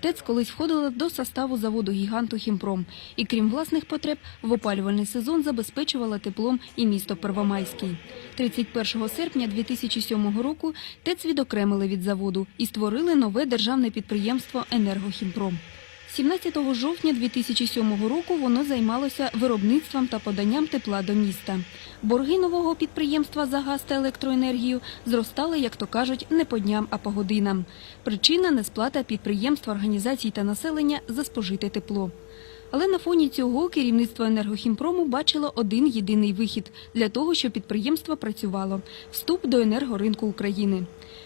ТЕЦ колись входила до составу заводу гіганту Хімпром і, крім власних потреб, в опалювальний сезон забезпечувала теплом і місто Первомайський. 31 серпня 2007 року ТЕЦ відокремили від заводу і створили нове державне підприємство «Енергохімпром». 17 жовтня 2007 року воно займалося виробництвом та поданням тепла до міста. Борги нового підприємства за газ та електроенергію зростали, як то кажуть, не по дням, а по годинам. Причина несплата підприємства, організацій та населення за спожите тепло. Але на фоні цього керівництво енергохімпрому бачило один єдиний вихід для того, щоб підприємство працювало вступ до енергоринку України.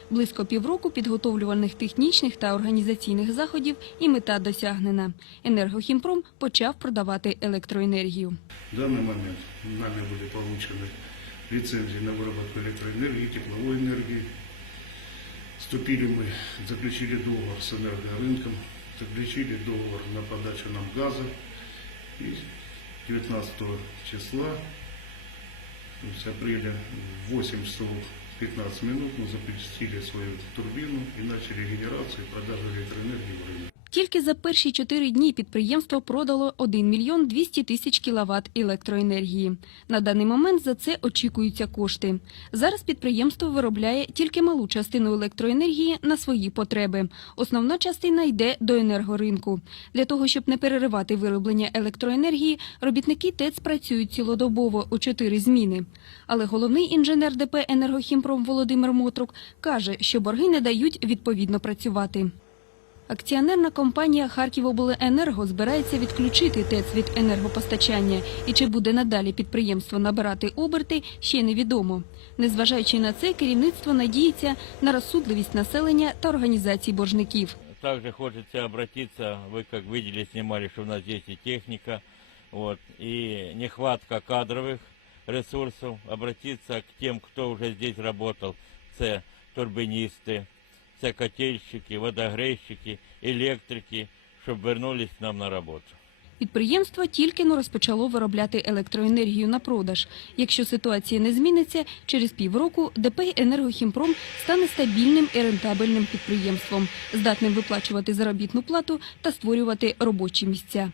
Близько півроку підготовлювальних технічних та організаційних заходів і мета досягнена. Енергохімпром почав продавати електроенергію. В данный момент нами были получены лицензии на выработку электроэнергии, тепловой энергии. Вступили мы, заключили договор с энергорынком, Заключили договор на подачу нам газа. И 19 числа, то есть апреля, в 8 часов 15 минут мы запустили свою турбину и начали генерацию и продажу электроэнергии в рынок. Тільки за перші чотири дні підприємство продало 1 мільйон 200 тисяч кіловат електроенергії. На даний момент за це очікуються кошти. Зараз підприємство виробляє тільки малу частину електроенергії на свої потреби. Основна частина йде до енергоринку. Для того, щоб не переривати вироблення електроенергії, робітники ТЕЦ працюють цілодобово у чотири зміни. Але головний інженер ДП «Енергохімпром» Володимир Мотрук каже, що борги не дають відповідно працювати. Акціонерна компанія «Харківобленерго» збирається відключити ТЕЦ від енергопостачання. І чи буде надалі підприємство набирати оберти, ще невідомо. Незважаючи на це, керівництво надіється на розсудливість населення та організацій боржників. Также хочется обратиться, вы как видели, снимали, что у нас есть и техника, вот, и нехватка кадровых ресурсов, обратиться к тем, кто уже здесь работал, це турбинисты, це котельщики, водогрейщики, электрики, щоб вернулись нам на роботу. Підприємство тільки но розпочало виробляти електроенергію на продаж. Якщо ситуація не зміниться, через півроку ДП «Енергохімпром» стане стабільним і рентабельним підприємством, здатним виплачувати заробітну плату та створювати робочі місця.